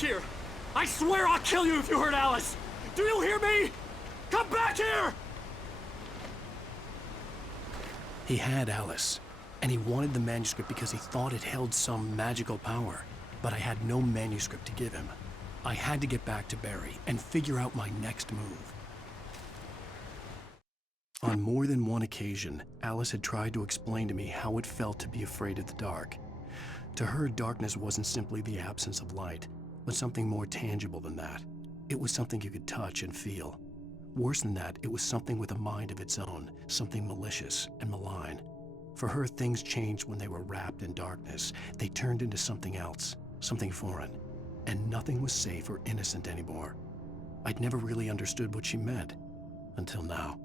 here! I swear I'll kill you if you hurt Alice! Do you hear me? Come back here! He had Alice, and he wanted the manuscript because he thought it held some magical power. But I had no manuscript to give him. I had to get back to Barry and figure out my next move. On more than one occasion, Alice had tried to explain to me how it felt to be afraid of the dark. To her, darkness wasn't simply the absence of light, but something more tangible than that. It was something you could touch and feel. Worse than that, it was something with a mind of its own, something malicious and malign. For her, things changed when they were wrapped in darkness. They turned into something else, something foreign, and nothing was safe or innocent anymore. I'd never really understood what she meant, until now.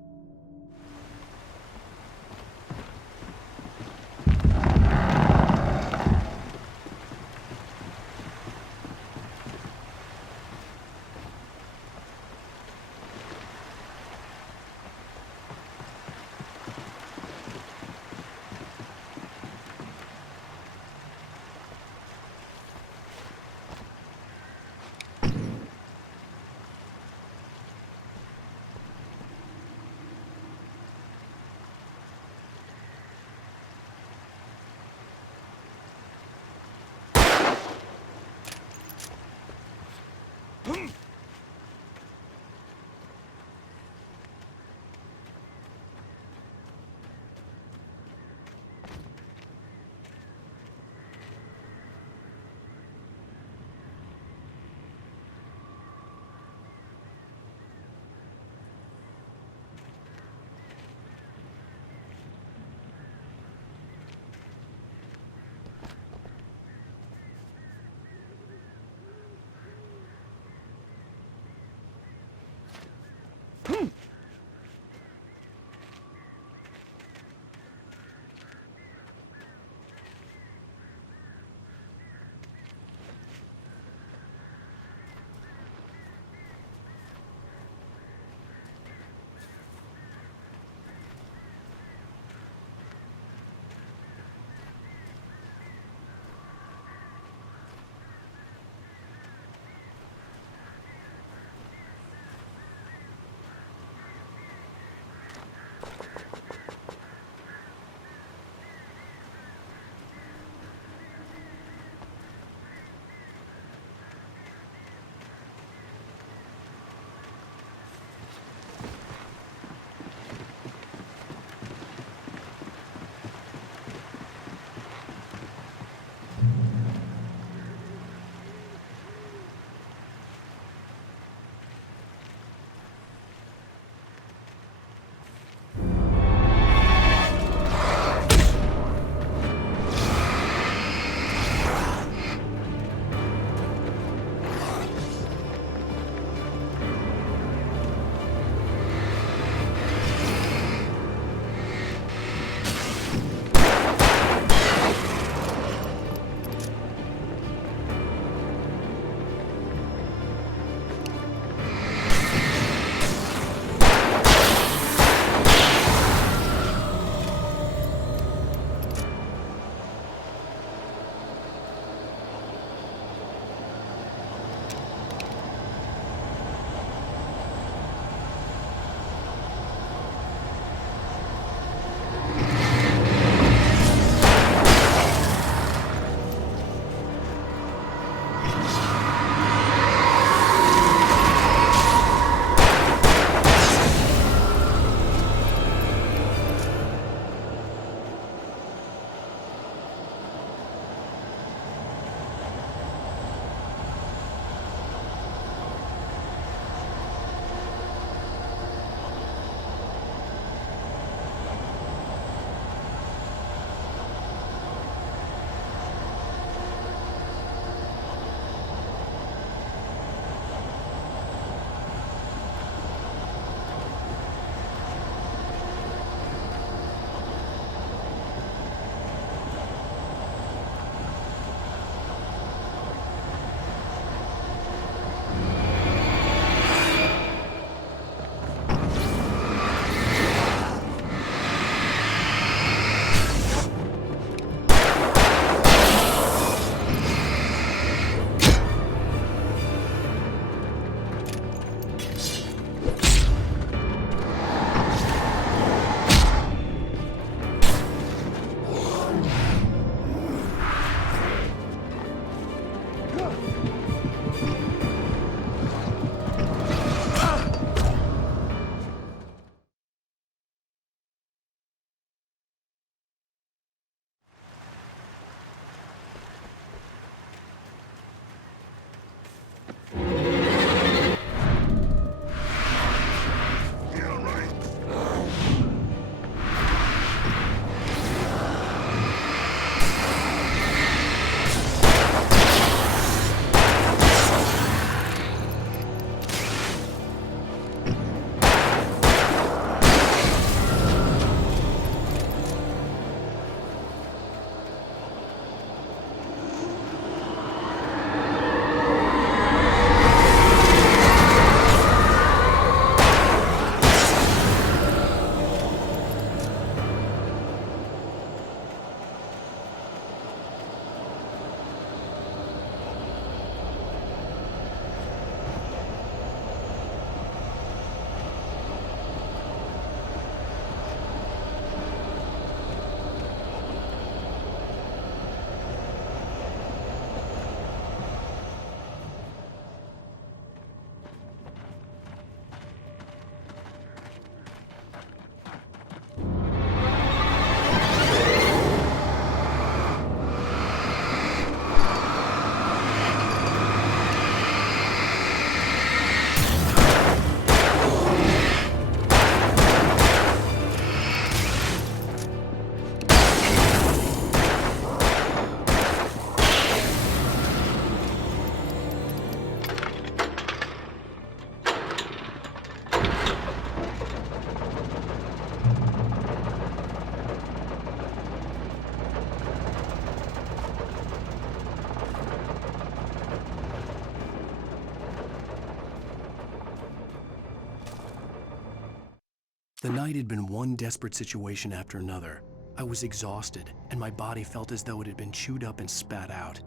The night had been one desperate situation after another. I was exhausted, and my body felt as though it had been chewed up and spat out.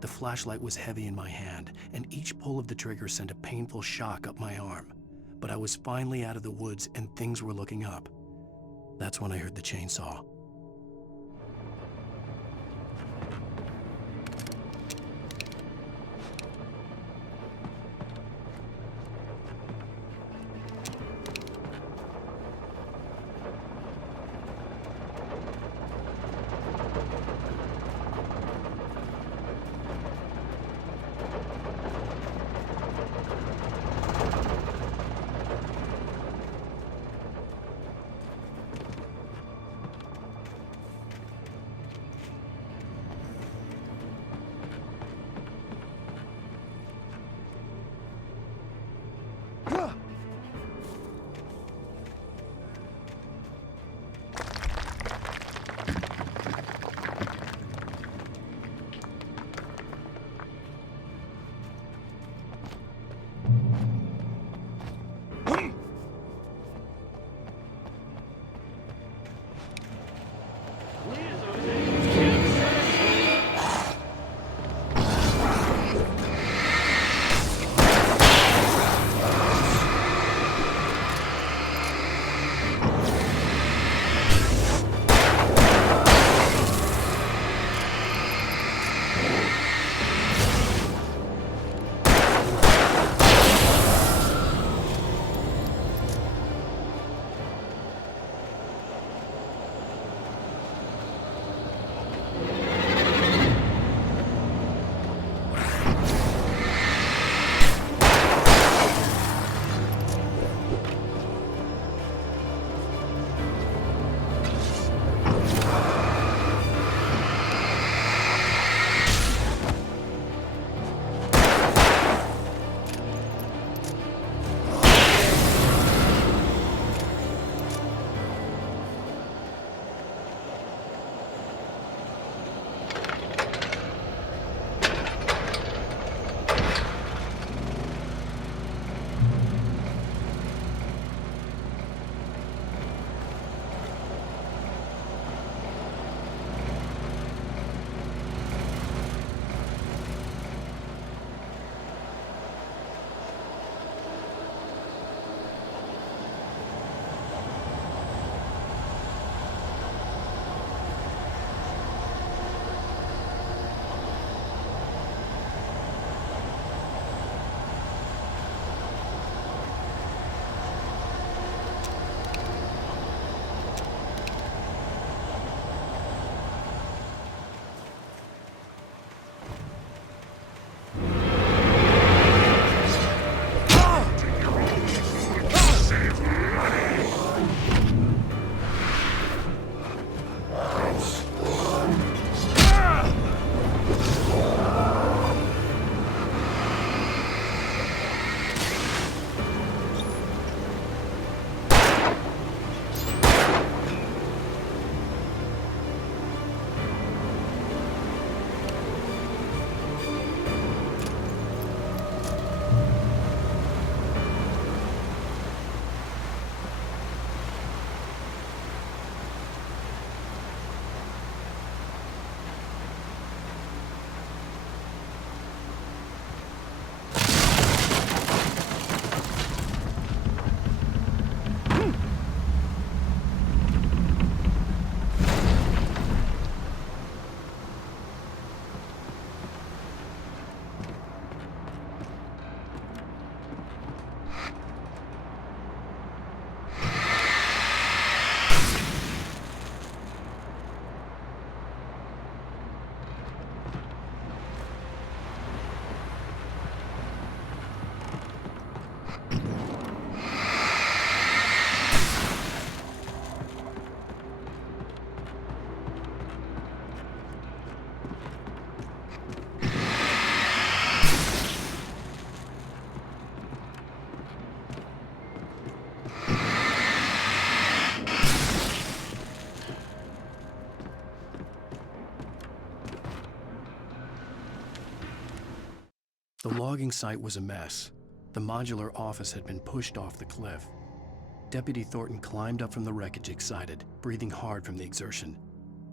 The flashlight was heavy in my hand, and each pull of the trigger sent a painful shock up my arm. But I was finally out of the woods, and things were looking up. That's when I heard the chainsaw. The logging site was a mess. The modular office had been pushed off the cliff. Deputy Thornton climbed up from the wreckage excited, breathing hard from the exertion.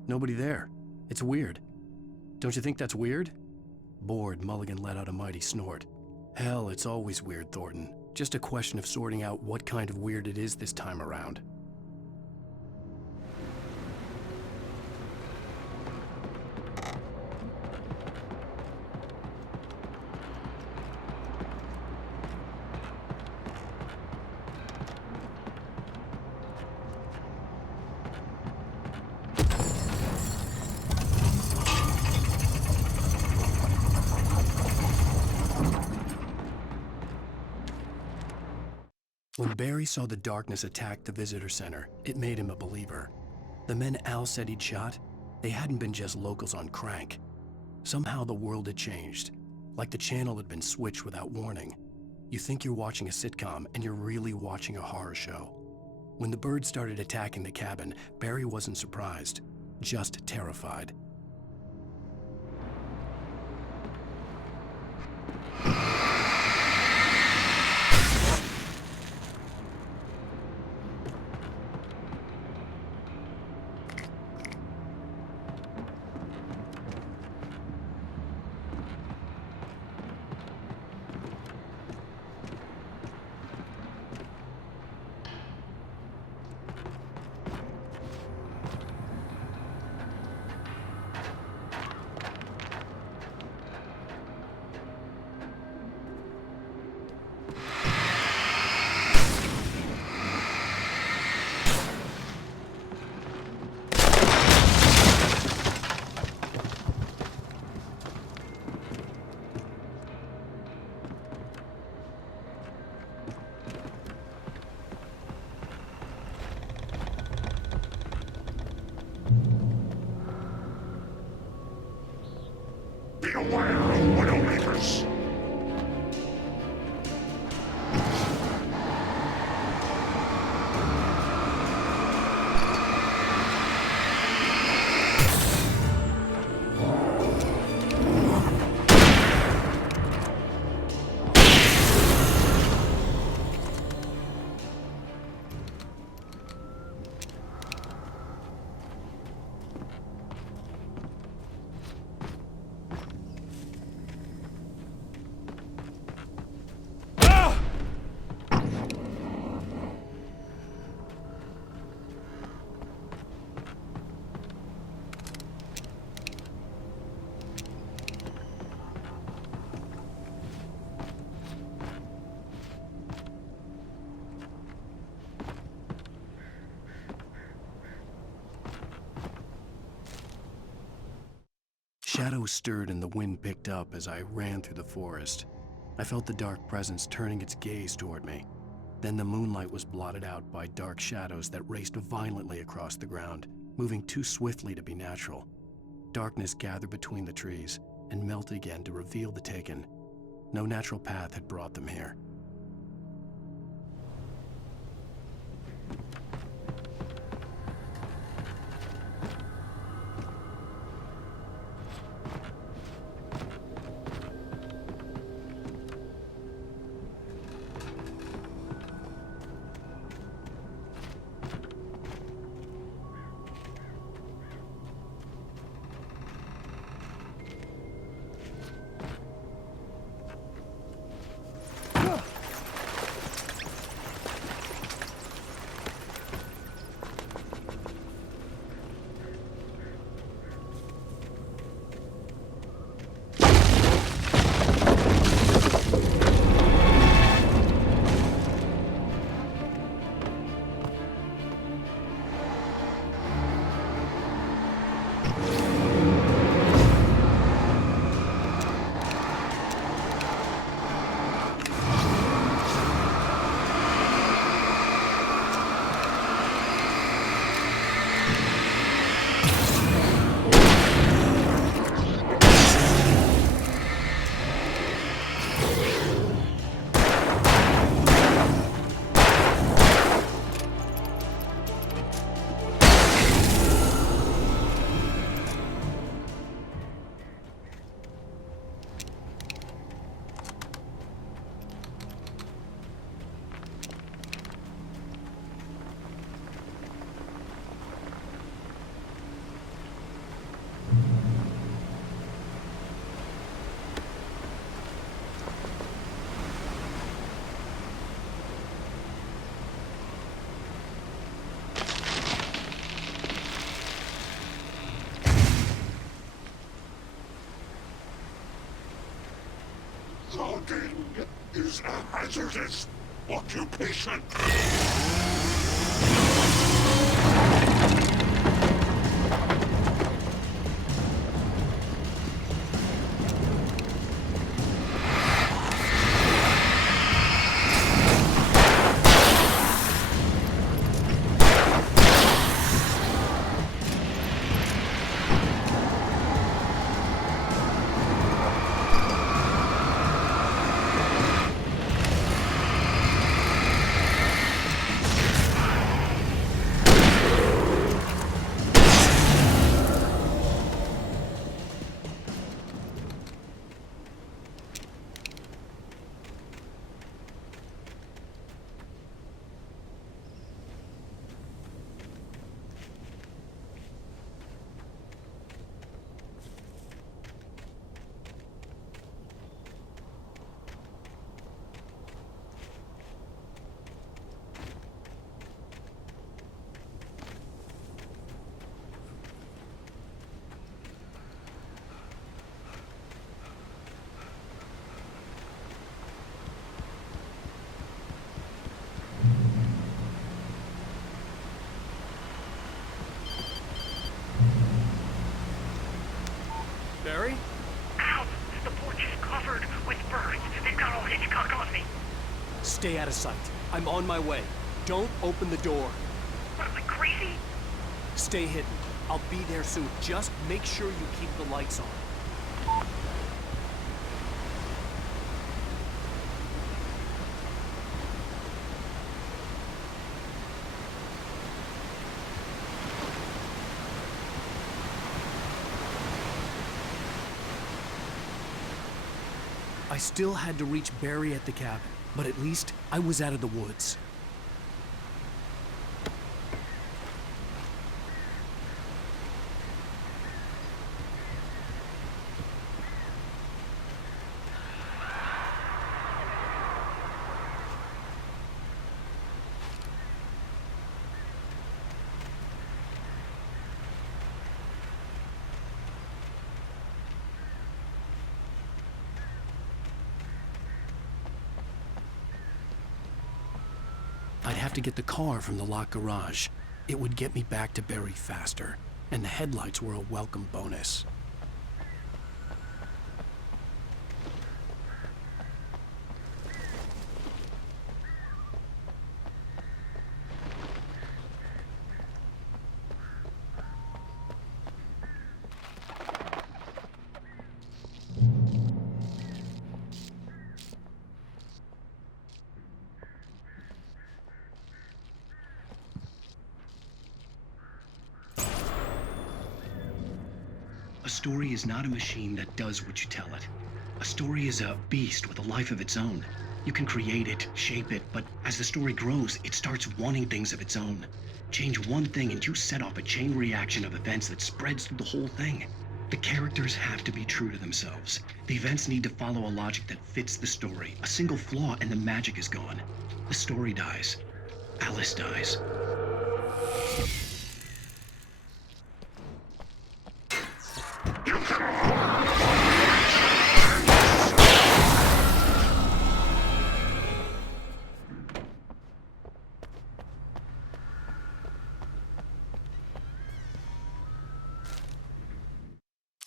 Nobody there. It's weird. Don't you think that's weird? Bored, Mulligan let out a mighty snort. Hell, it's always weird, Thornton. Just a question of sorting out what kind of weird it is this time around. When Barry saw the darkness attack the visitor center, it made him a believer. The men Al said he'd shot, they hadn't been just locals on crank. Somehow the world had changed, like the channel had been switched without warning. You think you're watching a sitcom, and you're really watching a horror show. When the birds started attacking the cabin, Barry wasn't surprised, just terrified. Beware of Widowmakers. Shadows stirred and the wind picked up as I ran through the forest. I felt the dark presence turning its gaze toward me. Then the moonlight was blotted out by dark shadows that raced violently across the ground, moving too swiftly to be natural. Darkness gathered between the trees and melted again to reveal the Taken. No natural path had brought them here. Building is a hazardous occupation. Barry? Ow! The porch is covered with birds. They've got all Hitchcock on me. Stay out of sight. I'm on my way. Don't open the door. What am I, crazy? Stay hidden. I'll be there soon. Just make sure you keep the lights on. I still had to reach Barry at the cabin, but at least I was out of the woods. I'd have to get the car from the locked garage. It would get me back to Barry faster, and the headlights were a welcome bonus. A story is not a machine that does what you tell it. A story is a beast with a life of its own. You can create it, shape it, but as the story grows, it starts wanting things of its own. Change one thing and you set off a chain reaction of events that spreads through the whole thing. The characters have to be true to themselves. The events need to follow a logic that fits the story. A single flaw and the magic is gone. The story dies. Alice dies.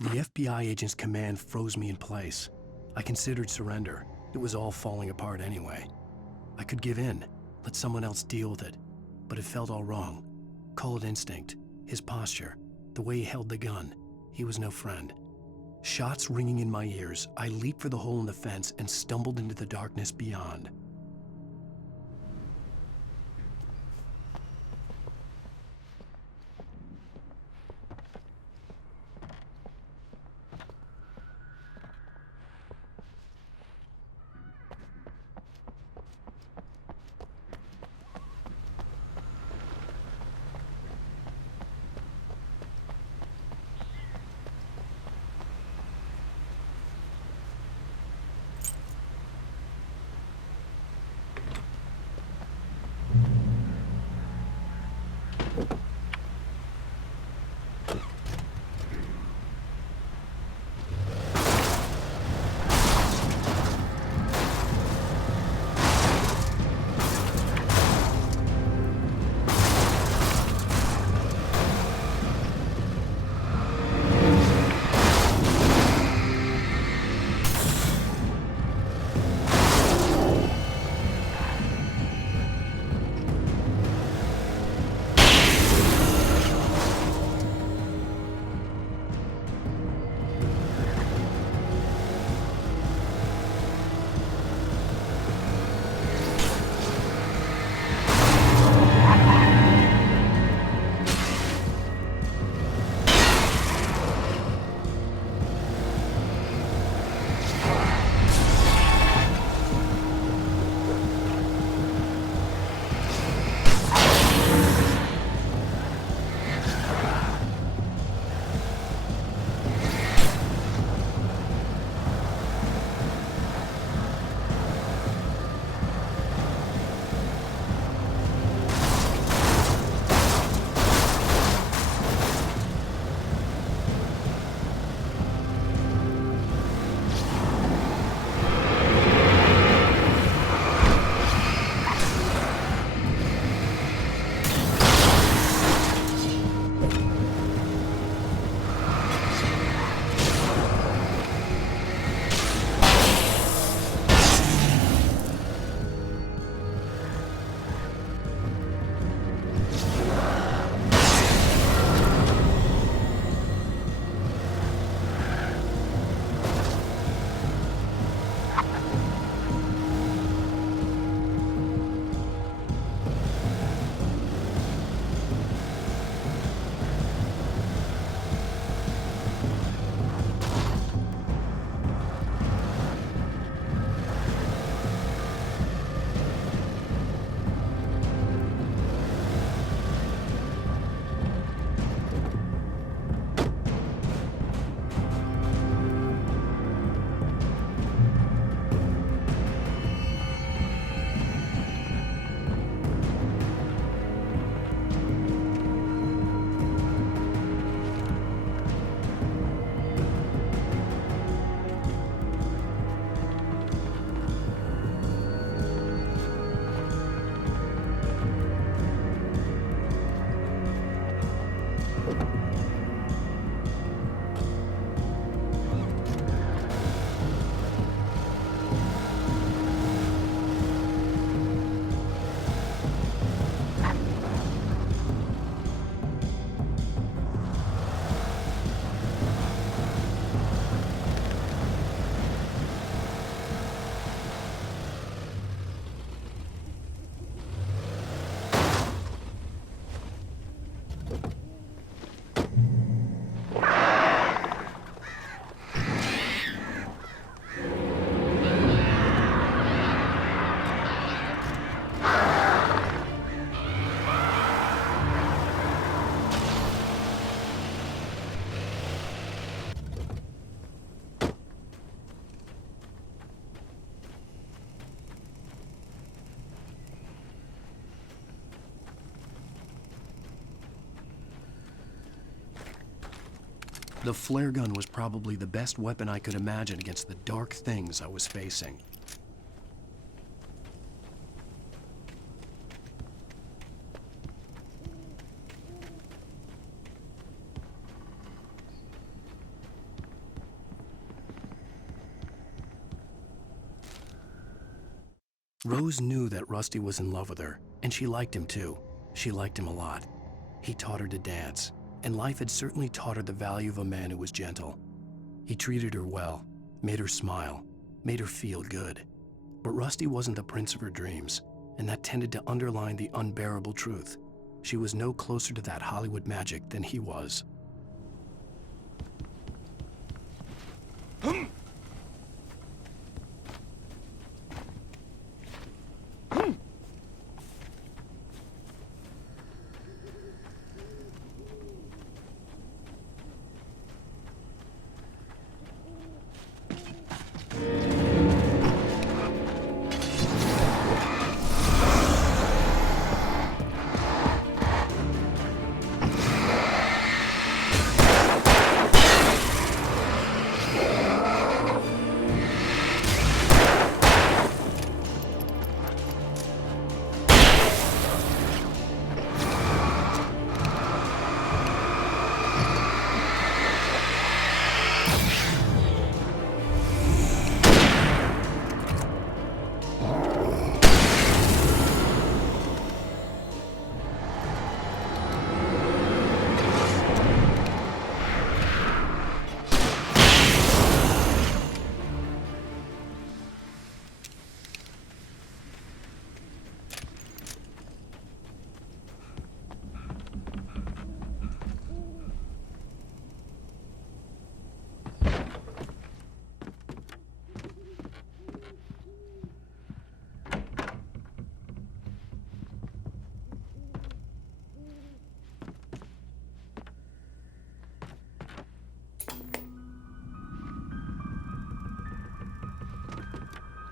The FBI agent's command froze me in place. I considered surrender. It was all falling apart anyway. I could give in, let someone else deal with it. But it felt all wrong. Call it instinct, his posture, the way he held the gun. He was no friend. Shots ringing in my ears, I leaped for the hole in the fence and stumbled into the darkness beyond. The flare gun was probably the best weapon I could imagine against the dark things I was facing. Rose knew that Rusty was in love with her, and she liked him too. She liked him a lot. He taught her to dance, and life had certainly taught her the value of a man who was gentle. He treated her well, made her smile, made her feel good. But Rusty wasn't the prince of her dreams, and that tended to underline the unbearable truth. She was no closer to that Hollywood magic than he was.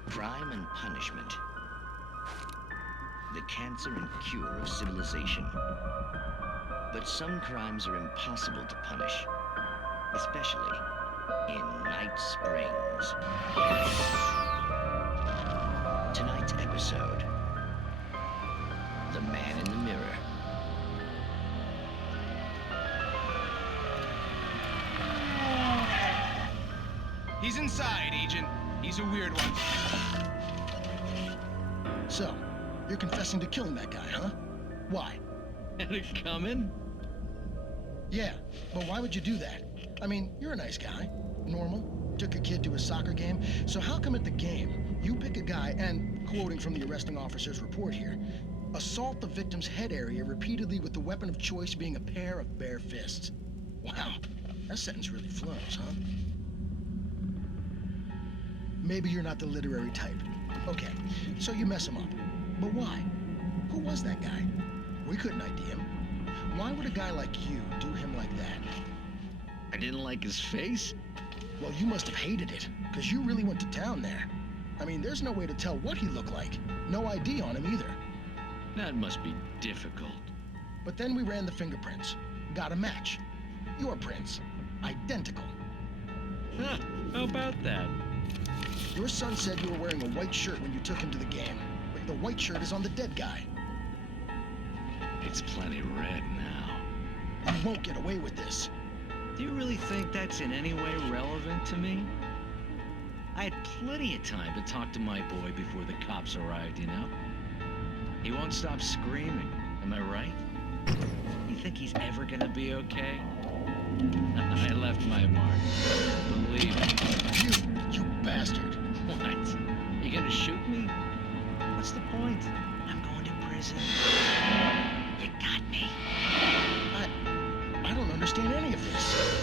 Crime and punishment. The cancer and cure of civilization. But some crimes are impossible to punish, especially in Night Springs. Tonight's episode, The Man in the Mirror. He's inside, Agent. He's a weird one. So, you're confessing to killing that guy, huh? Why? Had it coming? Yeah, but why would you do that? I mean, you're a nice guy. Normal. Took a kid to a soccer game. So how come at the game, you pick a guy and, quoting from the arresting officer's report here, assault the victim's head area repeatedly with the weapon of choice being a pair of bare fists? Wow, that sentence really flows, huh? Maybe you're not the literary type. Okay, so you mess him up. But why? Who was that guy? We couldn't ID him. Why would a guy like you do him like that? I didn't like his face? Well, you must have hated it, because you really went to town there. I mean, there's no way to tell what he looked like. No ID on him either. That must be difficult. But then we ran the fingerprints. Got a match. Your prints. Identical. Huh, how about that? Your son said you were wearing a white shirt when you took him to the game. But the white shirt is on the dead guy. It's plenty red now. You won't get away with this. Do you really think that's in any way relevant to me? I had plenty of time to talk to my boy before the cops arrived, you know? He won't stop screaming, am I right? You think he's ever gonna be okay? I left my mark. Believe me. You bastard. What? You gonna shoot me? What's the point? I'm going to prison. You got me. I don't understand any of this.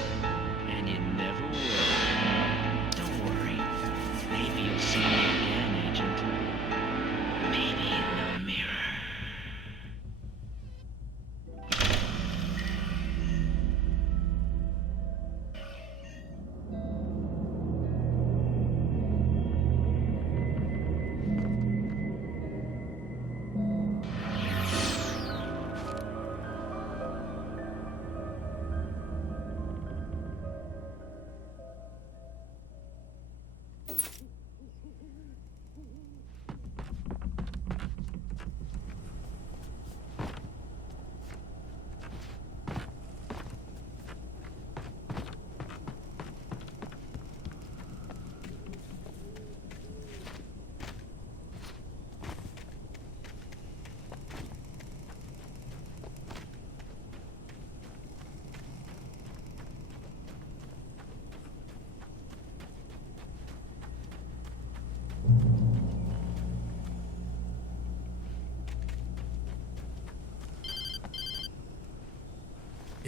And you never will. Don't worry. Maybe you'll see me again, Agent. Maybe in the mirror.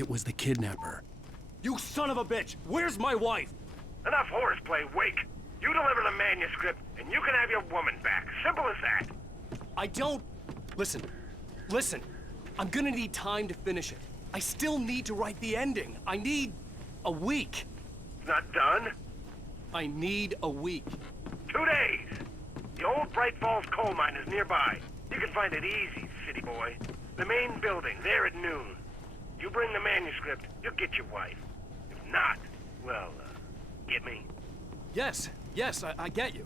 It was the kidnapper. You son of a bitch! Where's my wife? Enough horseplay, Wake. You deliver the manuscript, and you can have your woman back. Simple as that. I don't... Listen. Listen. I'm gonna need time to finish it. I still need to write the ending. I need... a week. It's not done. I need a week. 2 days. The old Bright Falls coal mine is nearby. You can find it easy, city boy. The main building, there at noon. You bring the manuscript, you'll get your wife. If not, well, get me. Yes, I get you.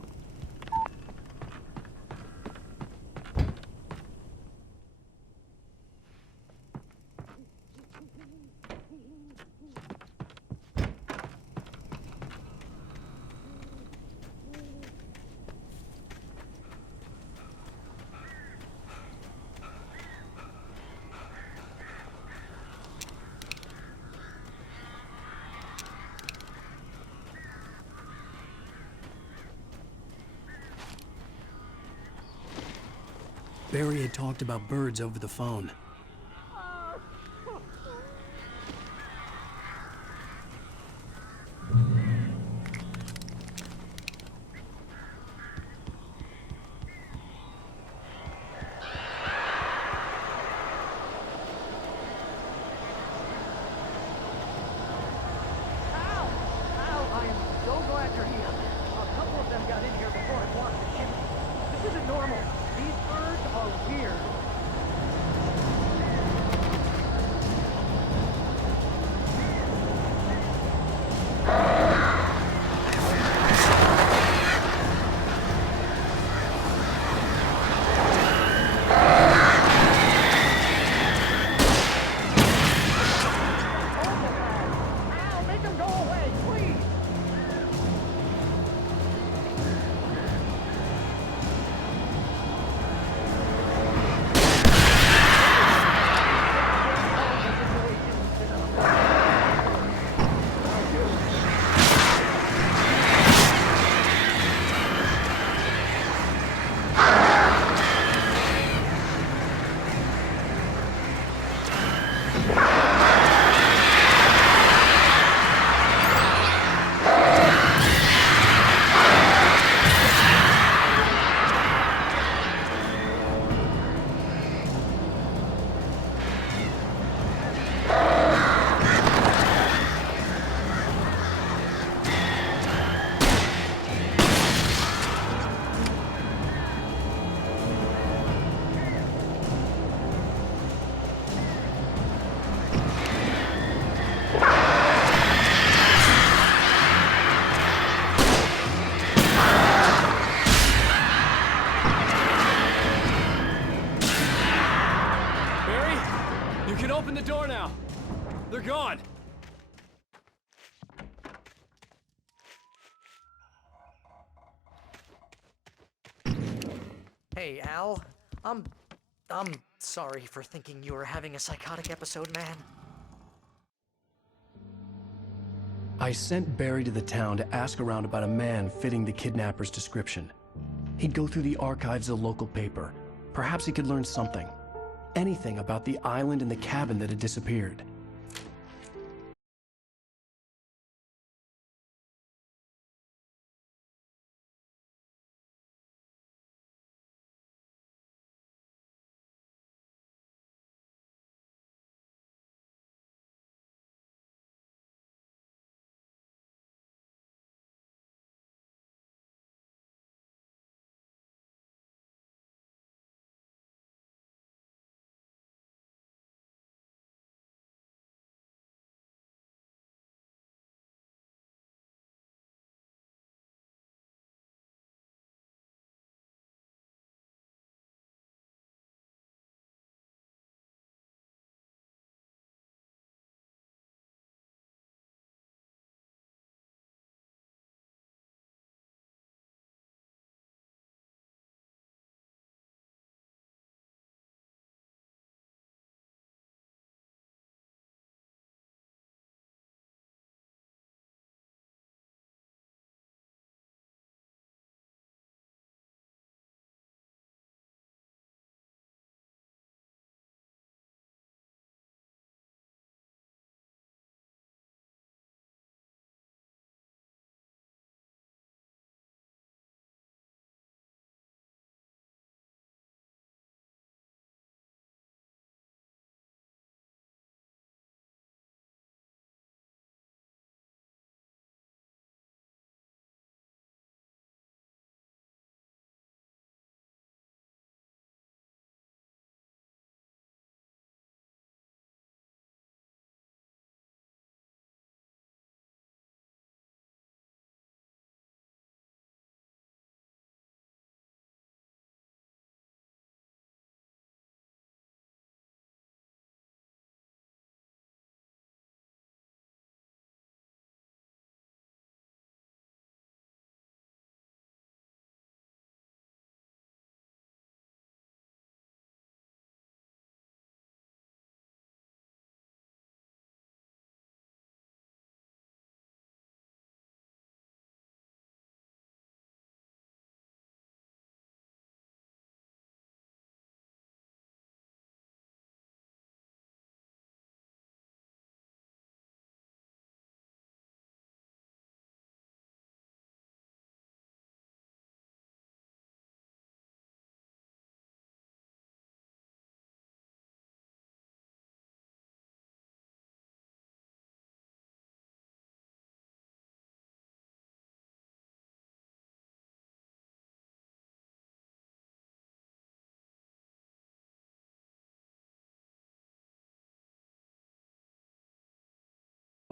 Barry had talked about birds over the phone. I am so glad you're here. A couple of them got in here before I blocked the chimney. This isn't normal. These birds are weird. Ow, make them go away, please! Barry, you can open the door now. They're gone. Hey, Al. I'm sorry for thinking you were having a psychotic episode, man. I sent Barry to the town to ask around about a man fitting the kidnapper's description. He'd go through the archives of the local paper. Perhaps he could learn something. Anything about the island and the cabin that had disappeared.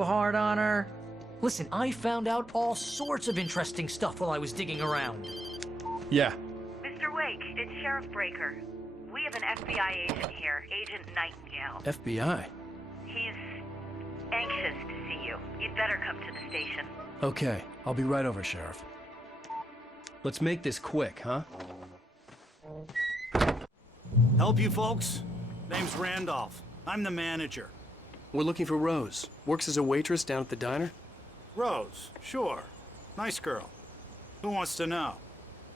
hard on her. Listen, I found out all sorts of interesting stuff while I was digging around. Yeah. Mr. Wake, it's Sheriff Breaker. We have an FBI agent here, Agent Nightingale. FBI? He's anxious to see you. You'd better come to the station. Okay, I'll be right over, Sheriff. Let's make this quick, huh? Help you folks? Name's Randolph. I'm the manager. We're looking for Rose. Works as a waitress down at the diner? Rose, sure. Nice girl. Who wants to know?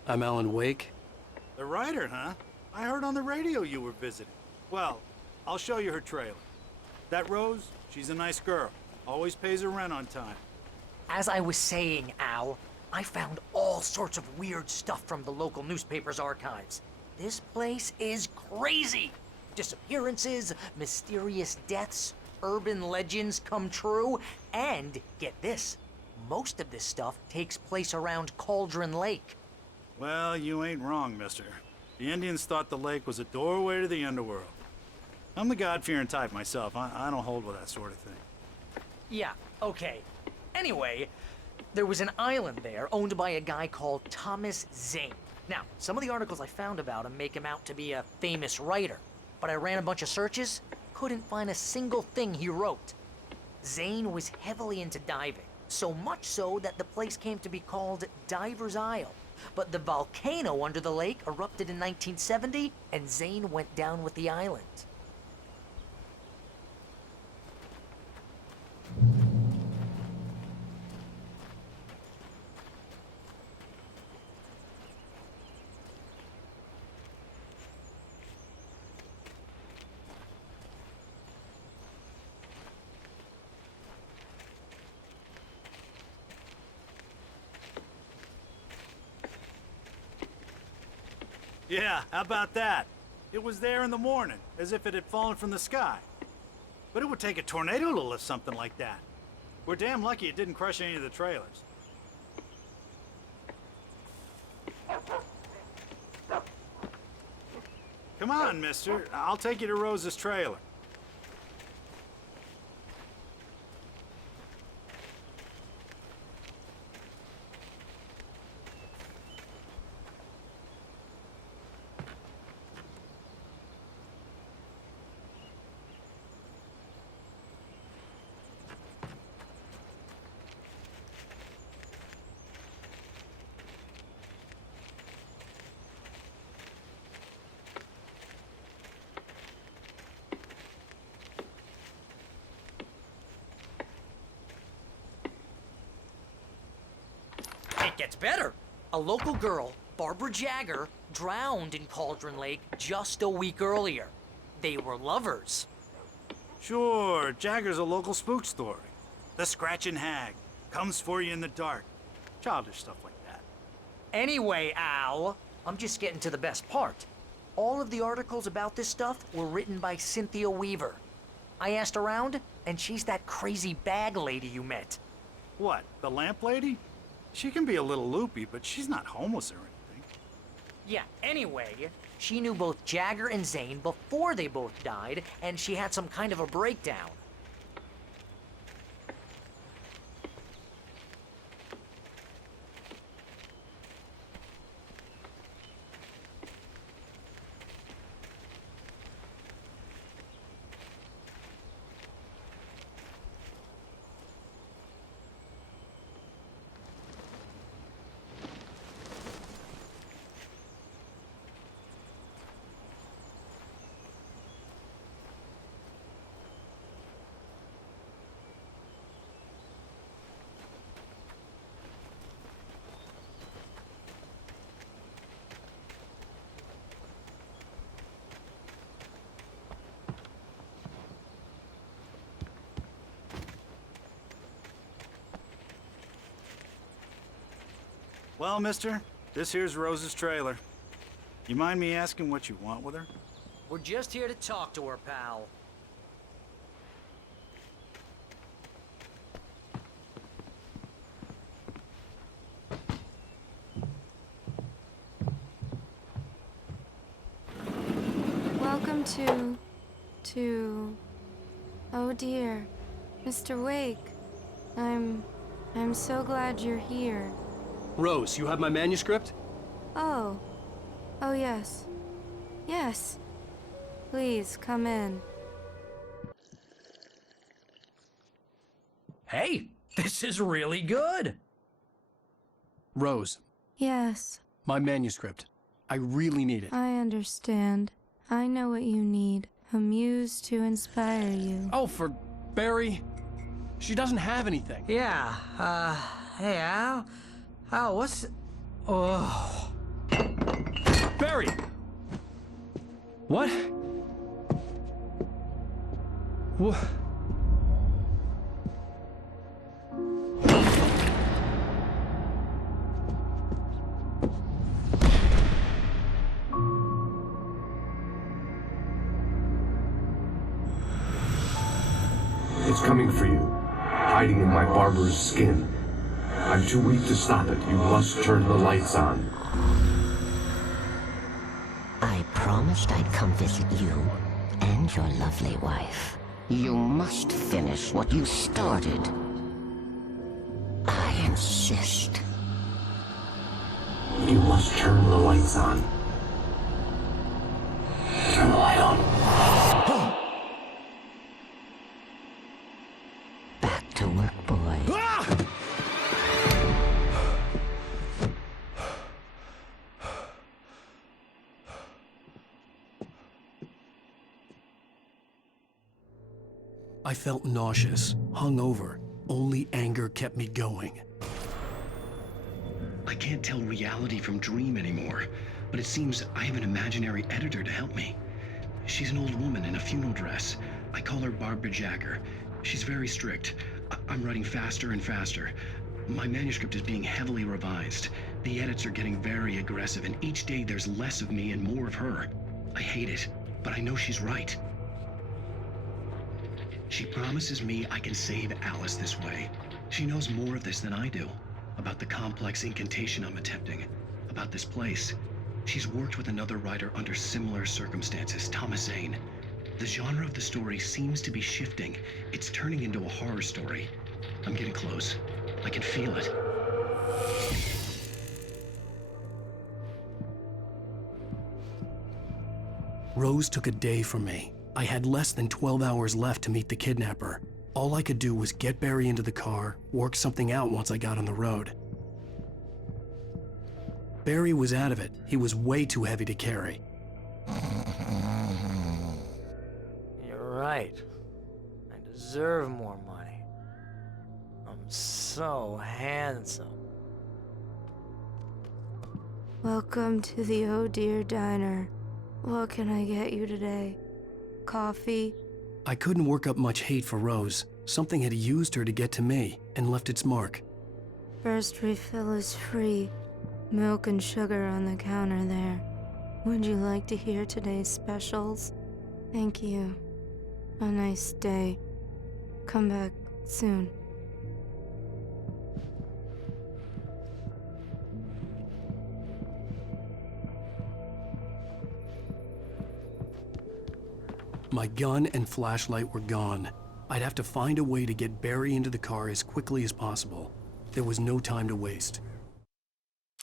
I'm Alan Wake. The writer, huh? I heard on the radio you were visiting. Well, I'll show you her trailer. That Rose, she's a nice girl. Always pays her rent on time. As I was saying, Al, I found all sorts of weird stuff from the local newspaper's archives. This place is crazy. Disappearances, mysterious deaths, urban legends come true, and get this, most of this stuff takes place around Cauldron Lake. Well, you ain't wrong, mister. The Indians thought the lake was a doorway to the underworld. I'm the God-fearing type myself. I don't hold with that sort of thing. Yeah, okay. Anyway, there was an island there owned by a guy called Thomas Zane. Now, some of the articles I found about him make him out to be a famous writer, but I ran a bunch of searches, couldn't find a single thing he wrote. Zane was heavily into diving, so much so that the place came to be called Diver's Isle. But the volcano under the lake erupted in 1970, and Zane went down with the island. Yeah, how about that? It was there in the morning, as if it had fallen from the sky. But it would take a tornado to lift something like that. We're damn lucky it didn't crush any of the trailers. Come on, mister. I'll take you to Rose's trailer. It gets better. A local girl, Barbara Jagger, drowned in Cauldron Lake just a week earlier. They were lovers. Sure, Jagger's a local spook story. The Scratching Hag comes for you in the dark. Childish stuff like that. Anyway, Al, I'm just getting to the best part. All of the articles about this stuff were written by Cynthia Weaver. I asked around, and she's that crazy bag lady you met. What, the lamp lady? She can be a little loopy, but she's not homeless or anything. Yeah, anyway, she knew both Jagger and Zane before they both died, and she had some kind of a breakdown. Well, mister, this here's Rose's trailer. You mind me asking what you want with her? We're just here to talk to her, pal. Welcome to... Oh dear. Mr. Wake, I'm so glad you're here. Rose, you have my manuscript? Oh. Oh, yes. Yes. Please, come in. Hey, this is really good. Rose, Yes, my manuscript. I really need it. I understand. I know what you need. A muse to inspire you. Oh, for Barry? She doesn't have anything. Yeah, hey, Al? Al, what's... Oh... Barry! What? What? It's coming for you, hiding in my barber's skin. I'm too weak to stop it. You must turn the lights on. I promised I'd come visit you and your lovely wife. You must finish what you started. I insist. You must turn the lights on. Turn the light on. Back to work, boy. I felt nauseous, hungover. Only anger kept me going. I can't tell reality from dream anymore, but it seems I have an imaginary editor to help me. She's an old woman in a funeral dress. I call her Barbara Jacker. She's very strict. I'm writing faster and faster. My manuscript is being heavily revised. The edits are getting very aggressive, and each day there's less of me and more of her. I hate it, but I know she's right. She promises me I can save Alice this way. She knows more of this than I do. About the complex incantation I'm attempting. About this place. She's worked with another writer under similar circumstances, Thomas Zane. The genre of the story seems to be shifting. It's turning into a horror story. I'm getting close. I can feel it. Rose took a day from me. I had less than 12 hours left to meet the kidnapper. All I could do was get Barry into the car, work something out once I got on the road. Barry was out of it. He was way too heavy to carry. You're right. I deserve more money. I'm so handsome. Welcome to the Oh Dear Diner. What can I get you today? Coffee? I couldn't work up much hate for Rose. Something had used her to get to me and left its mark. First refill is free. Milk and sugar on the counter there. Would you like to hear today's specials? Thank you. A nice day. Come back soon. My gun and flashlight were gone. I'd have to find a way to get Barry into the car as quickly as possible. There was no time to waste.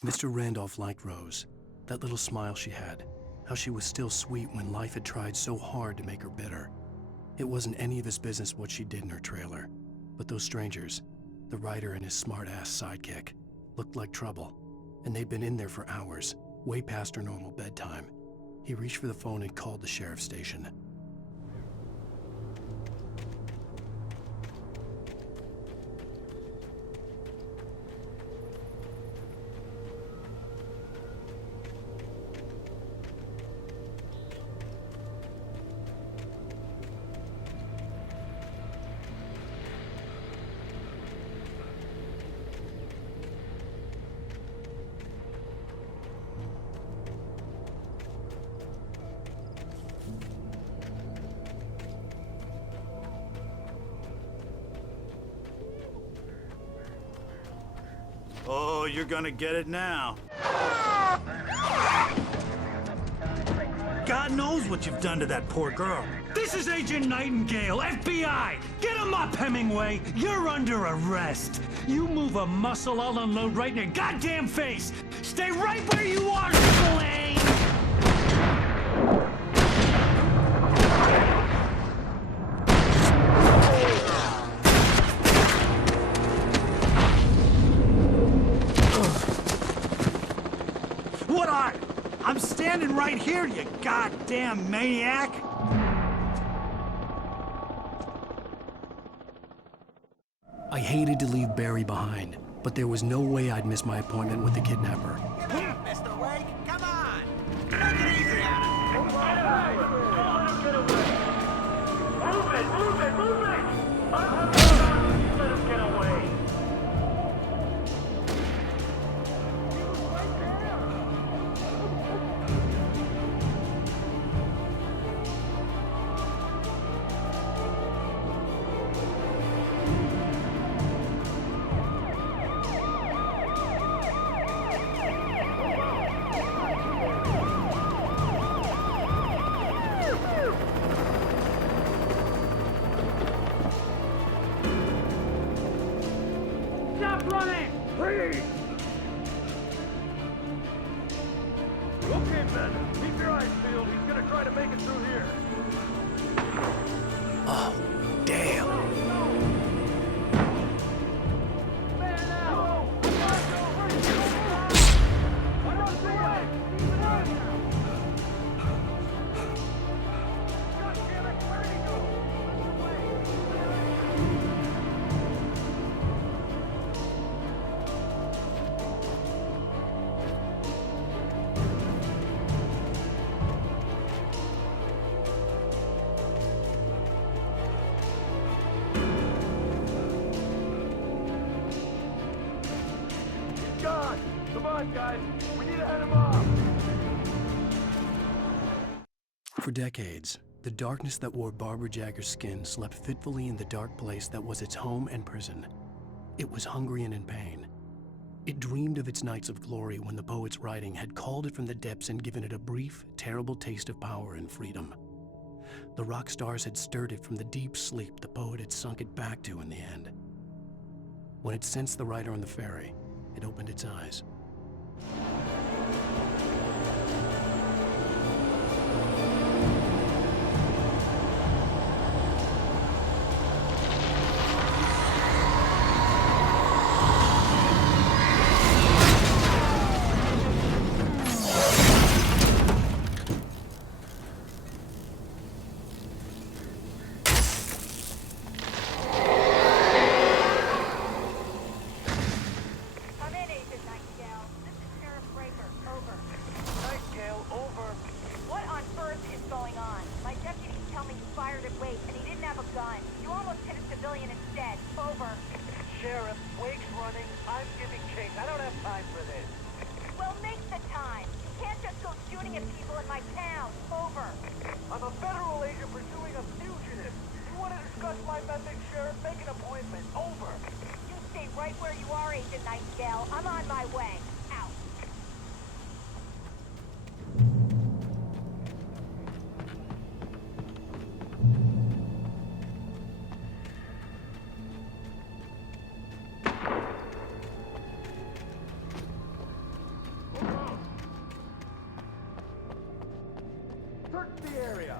Mr. Randolph liked Rose. That little smile she had. How she was still sweet when life had tried so hard to make her bitter. It wasn't any of his business what she did in her trailer. But those strangers, the writer and his smart-ass sidekick, looked like trouble. And they'd been in there for hours, way past her normal bedtime. He reached for the phone and called the sheriff's station. Oh, you're gonna get it now. God knows what you've done to that poor girl. This is Agent Nightingale, FBI! Get him up, Hemingway! You're under arrest! You move a muscle, I'll unload right in your goddamn face! Stay right where you are, Spillane! What are? I'm standing right here, you goddamn maniac! I hated to leave Barry behind, but there was no way I'd miss my appointment with the kidnapper. Mr. Wake, come on! Take it easy on him! Move it! Move it! Move it! Let him get away! Stop running! Please! Okay, men. Keep your eyes peeled. He's gonna try to make it through here. Oh, damn. Man out! I'm on the way! God damn it! Where did he go? God! Come on, guys! We need to head him off! For decades, the darkness that wore Barbara Jagger's skin slept fitfully in the dark place that was its home and prison. It was hungry and in pain. It dreamed of its nights of glory when the poet's writing had called it from the depths and given it a brief, terrible taste of power and freedom. The rock stars had stirred it from the deep sleep the poet had sunk it back to in the end. When it sensed the writer on the ferry, it opened its eyes. Sheriff, Wake's running. I'm giving chase. I don't have time for this. Well, make the time. You can't just go shooting at people in my town. Over. I'm a federal agent pursuing a fugitive. You want to discuss my methods, Sheriff? Make an appointment. Over. You stay right where you are, Agent Nightingale. I'm on my way. Out. Search the area.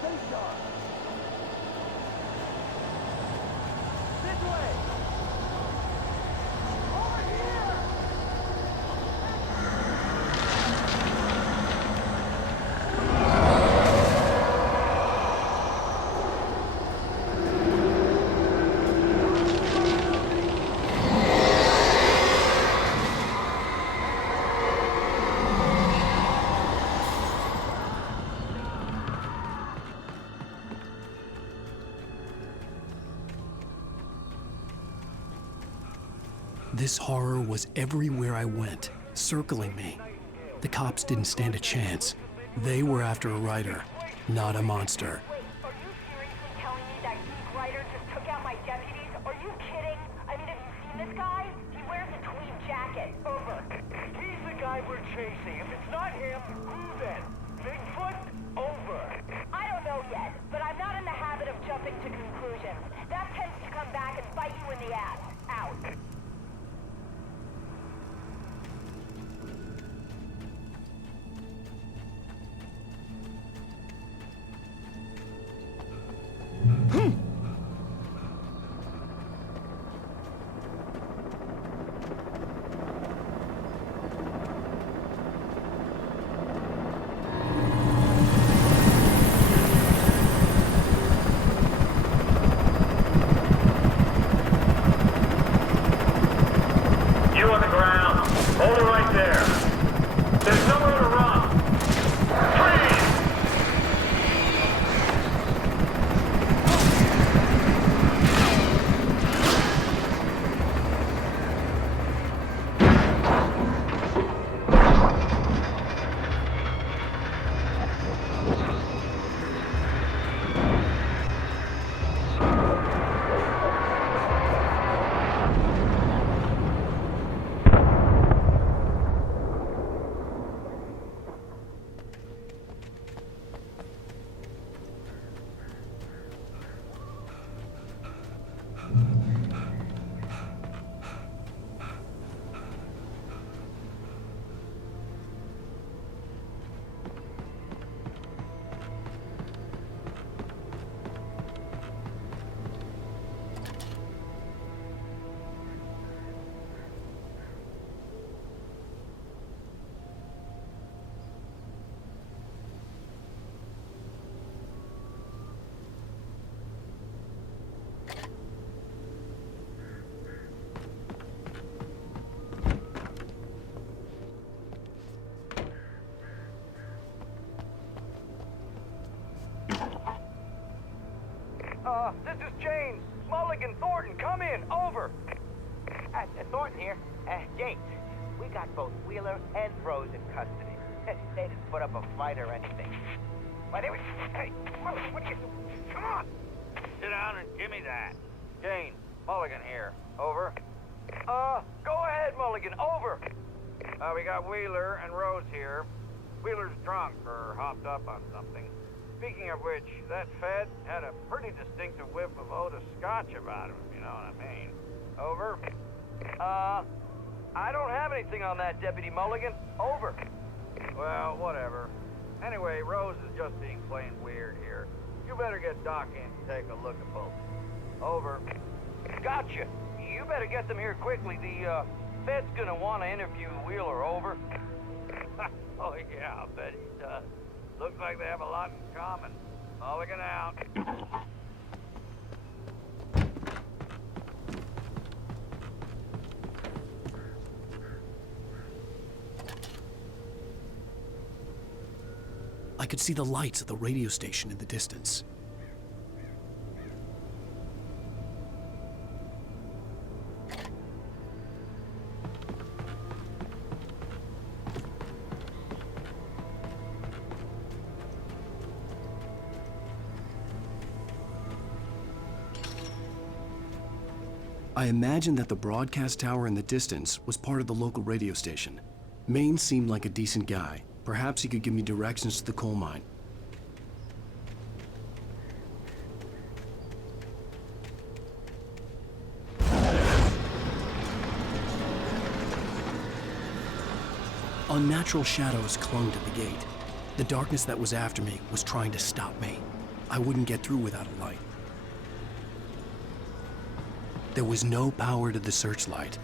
Stay sharp. This way. Over here. This horror was everywhere I went, circling me. The cops didn't stand a chance. They were after a writer, not a monster. Wait, are you seriously telling me that geek writer just took out my deputies? Are you kidding? I mean, have you seen this guy? He wears a tweed jacket. Over. He's the guy we're chasing? If it's not him, who then? Bigfoot? Over. I don't know yet, but I'm not in the habit of jumping to conclusions. That tends to come back and bite you in the ass. Out. You on the ground. Hold it right there. There's nowhere to run. Freeze! This is James. Mulligan, Thornton, come in. Over. Thornton here. James, we got both Wheeler and Rose in custody. They didn't put up a fight or anything. But anyway, hey, Mulligan, what are you doing? Come on. Sit down and give me that. James, Mulligan here. Over. Go ahead, Mulligan. Over. We got Wheeler and Rose here. Wheeler's drunk or hopped up on something. Speaking of which, that Fed had a pretty distinctive whiff of Otis Scotch about him, if you know what I mean. Over. I don't have anything on that, Deputy Mulligan. Over. Well, whatever. Anyway, Rose is just being plain weird here. You better get Doc in to take a look at both. Over. Gotcha. You better get them here quickly. The, Fed's gonna want to interview Wheeler. Over. Oh, yeah, I'll bet he does. Looks like they have a lot in common. Mulligan out. I could see the lights of the radio station in the distance. I imagined that the broadcast tower in the distance was part of the local radio station. Maine seemed like a decent guy. Perhaps he could give me directions to the coal mine. Unnatural shadows clung to the gate. The darkness that was after me was trying to stop me. I wouldn't get through without a light. There was no power to the searchlight.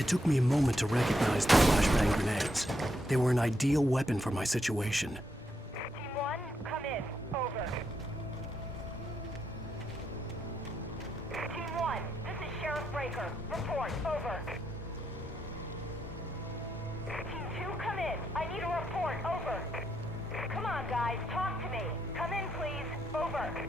It took me a moment to recognize the flashbang grenades. They were an ideal weapon for my situation. Team 1, come in. Over. Team 1, this is Sheriff Breaker. Report. Over. Team 2, come in. I need a report. Over. Come on, guys. Talk to me. Come in, please. Over.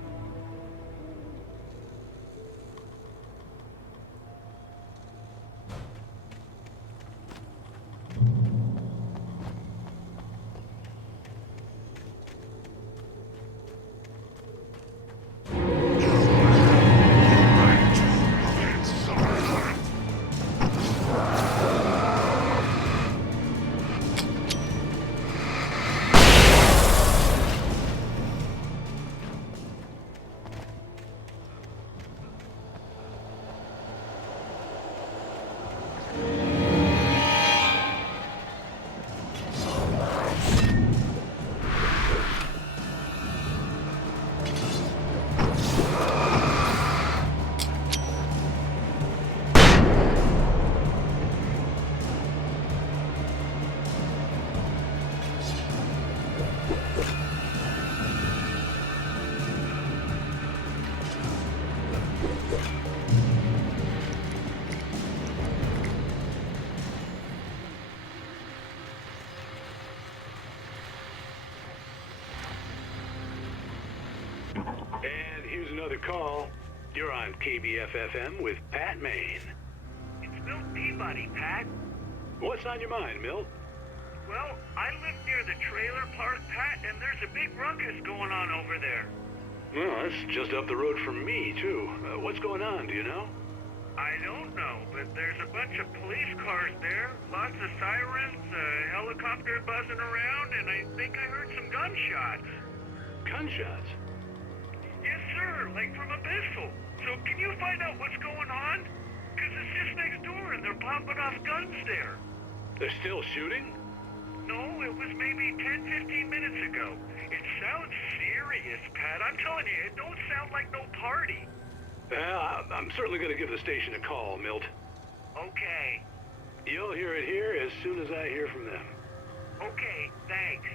And here's another call. You're on KBF-FM with Pat Maine. It's Milt Peabody, Pat. What's on your mind, Milt? Well, I live near the trailer park, Pat, and there's a big ruckus going on over there. Well, that's just up the road from me, too. What's going on, do you know? I don't know, but there's a bunch of police cars there, lots of sirens, a helicopter buzzing around, and I think I heard some gunshots. Gunshots? Yes, sir, like from a pistol. So can you find out what's going on? Because it's just next door and they're popping off guns there. They're still shooting? No, it was maybe 10, 15 minutes ago. It sounds serious, Pat. I'm telling you, it don't sound like no party. I'm certainly going to give the station a call, Milt. Okay. You'll hear it here as soon as I hear from them. Okay, thanks.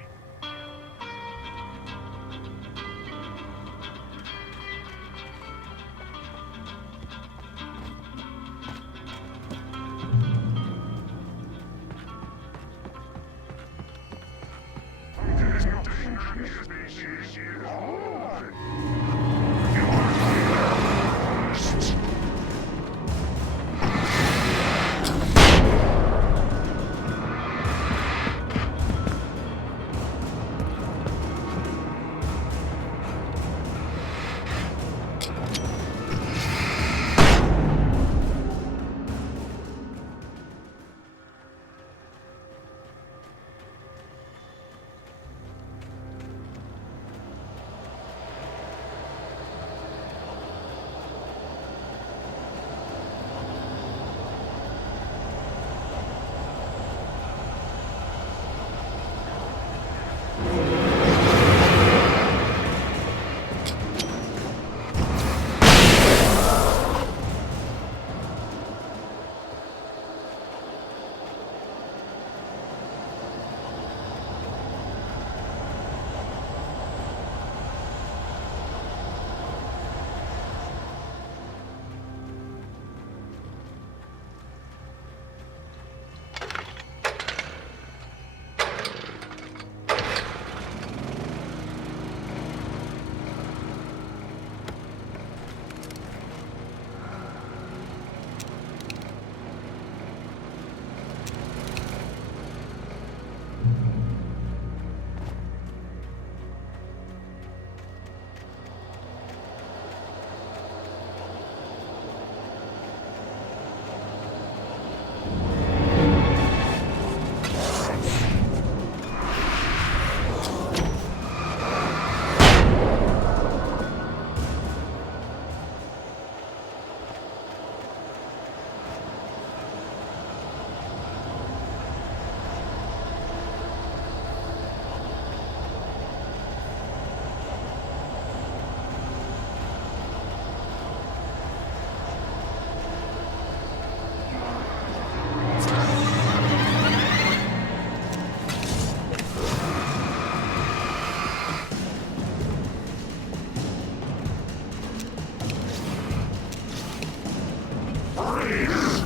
Freeze!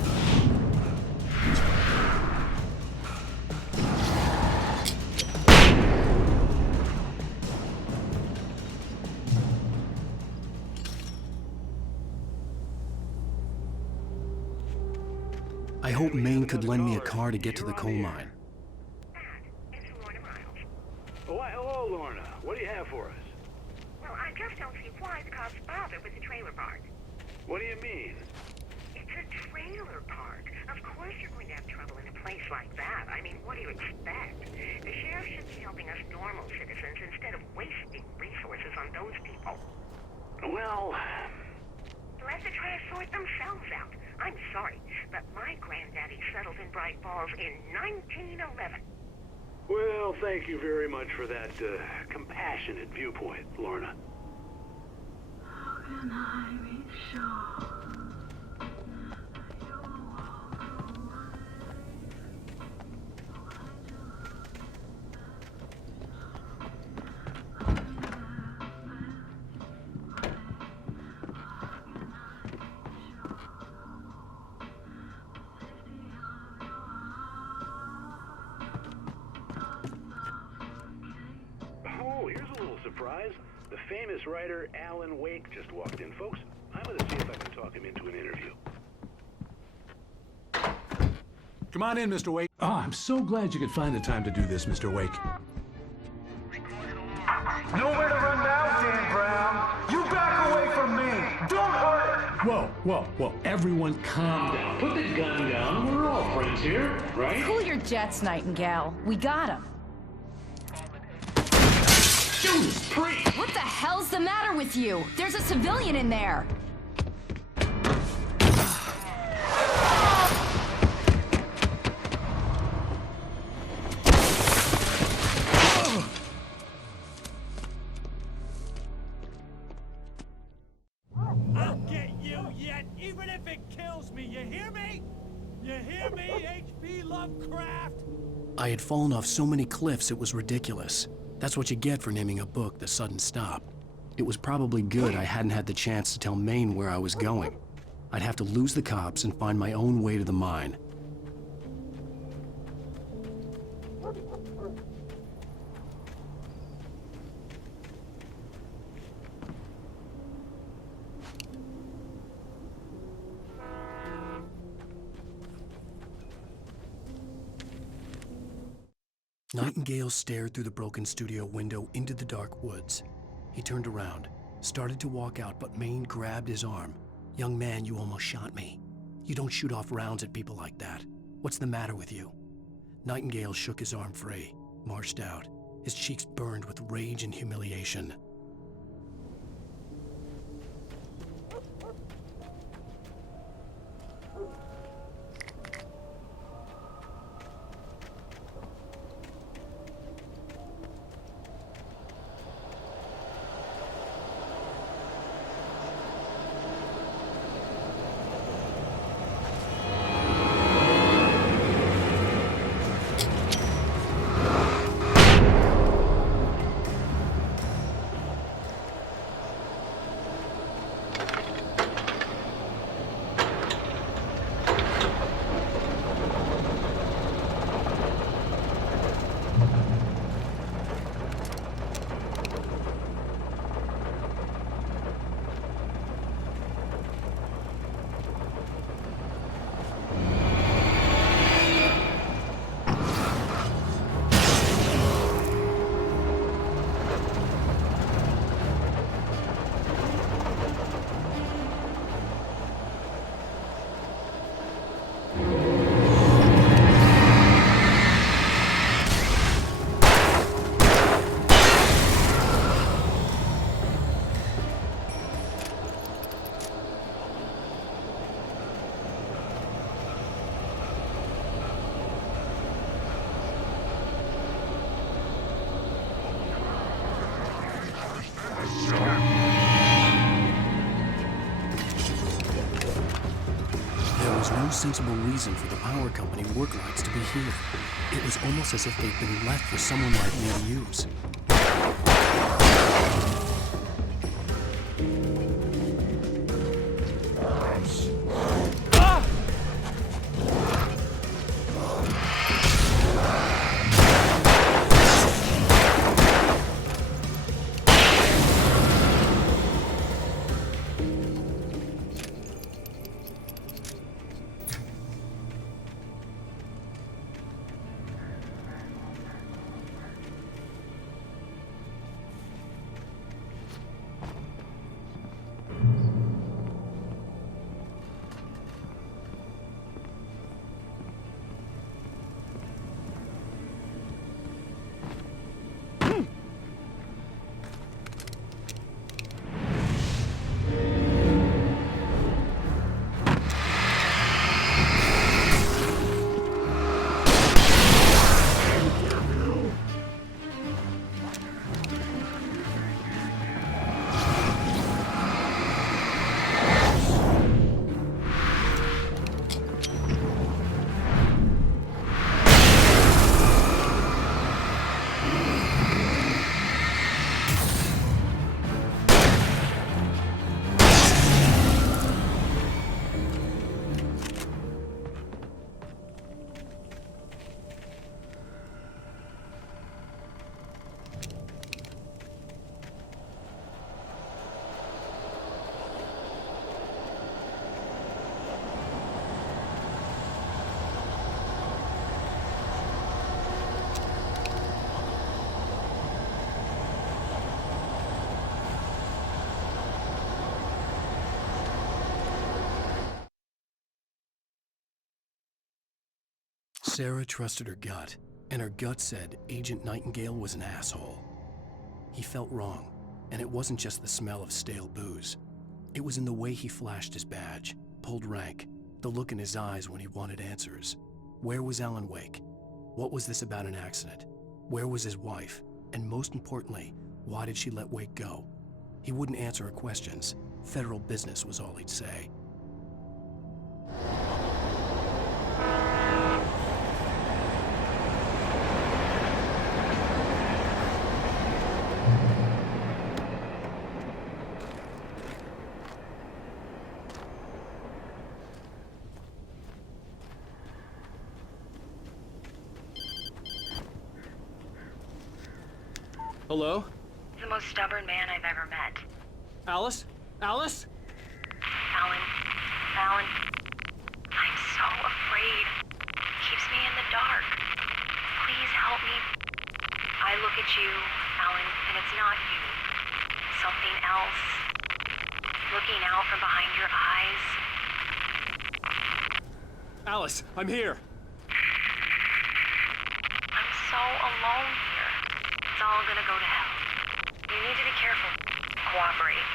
I hoped Maine could lend me a car to get to the coal mine. Oh, why, hello, Lorna. What do you have for us? Well, I just don't see why the cops bother with the trailer park. What do you mean? It's a trailer park. Of course you're going to have trouble in a place like that. I mean, what do you expect? The sheriff should be helping us normal citizens instead of wasting resources on those people. Well... Let the trash sort themselves out. I'm sorry, but my granddaddy settled in Bright Falls in 1911. Well, thank you very much for that compassionate viewpoint, Lorna. How can I be sure? Oh, here's a little surprise. The famous writer Alan Wake just walked in, folks. I'm gonna see if I can talk him into an interview. Come on in, Mr. Wake. Oh, I'm so glad you could find the time to do this, Mr. Wake. Nowhere to run now, Dan Brown. You back away from me. Don't hurt it. Whoa. Everyone calm down. Put the gun down. We're all friends here, right? Cool your jets, Nightingale. We got him. Judas Priest! What the hell's the matter with you? There's a civilian in there. I'll get you yet, even if it kills me. You hear me? You hear me, H.P. Lovecraft? I had fallen off so many cliffs it was ridiculous. That's what you get for naming a book The Sudden Stop. It was probably good I hadn't had the chance to tell Maine where I was going. I'd have to lose the cops and find my own way to the mine. Nightingale stared through the broken studio window into the dark woods. He turned around, started to walk out, but Maine grabbed his arm. "Young man, you almost shot me. You don't shoot off rounds at people like that. What's the matter with you?" Nightingale shook his arm free, marched out. His cheeks burned with rage and humiliation. There was no sensible reason for the power company work lights to be here. It was almost as if they'd been left for someone like me to use. Sarah trusted her gut, and her gut said Agent Nightingale was an asshole. He felt wrong, and it wasn't just the smell of stale booze. It was in the way he flashed his badge, pulled rank, the look in his eyes when he wanted answers. Where was Alan Wake? What was this about an accident? Where was his wife? And most importantly, why did she let Wake go? He wouldn't answer her questions. Federal business was all he'd say. Hello? The most stubborn man I've ever met. Alice? Alice? Alan, I'm so afraid. Keeps me in the dark. Please help me. I look at you, Alan, and it's not you. Something else. Looking out from behind your eyes. Alice, I'm here. I'm so alone here. It's all gonna go to hell. You need to be careful. Cooperate.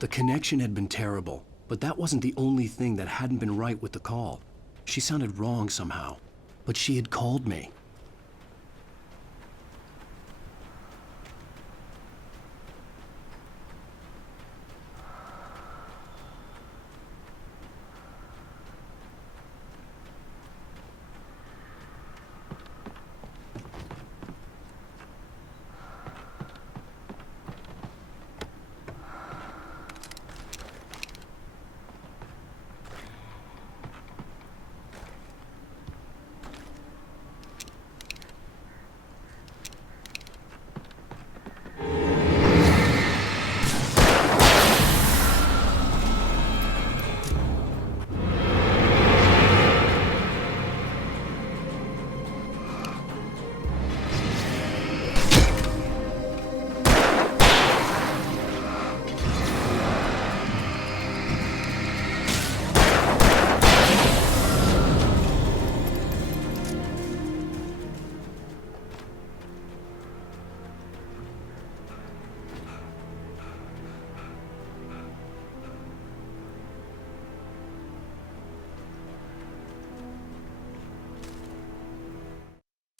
The connection had been terrible, but that wasn't the only thing that hadn't been right with the call. She sounded wrong somehow, but she had called me.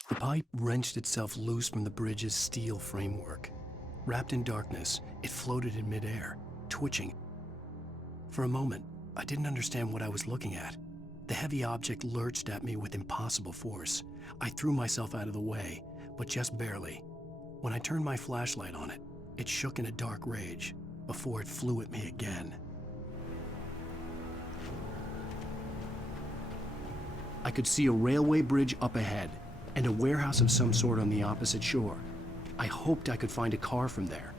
The pipe wrenched itself loose from the bridge's steel framework. Wrapped in darkness, it floated in midair, twitching. For a moment, I didn't understand what I was looking at. The heavy object lurched at me with impossible force. I threw myself out of the way, but just barely. When I turned my flashlight on it, it shook in a dark rage before it flew at me again. I could see a railway bridge up ahead and a warehouse of some sort on the opposite shore. I hoped I could find a car from there.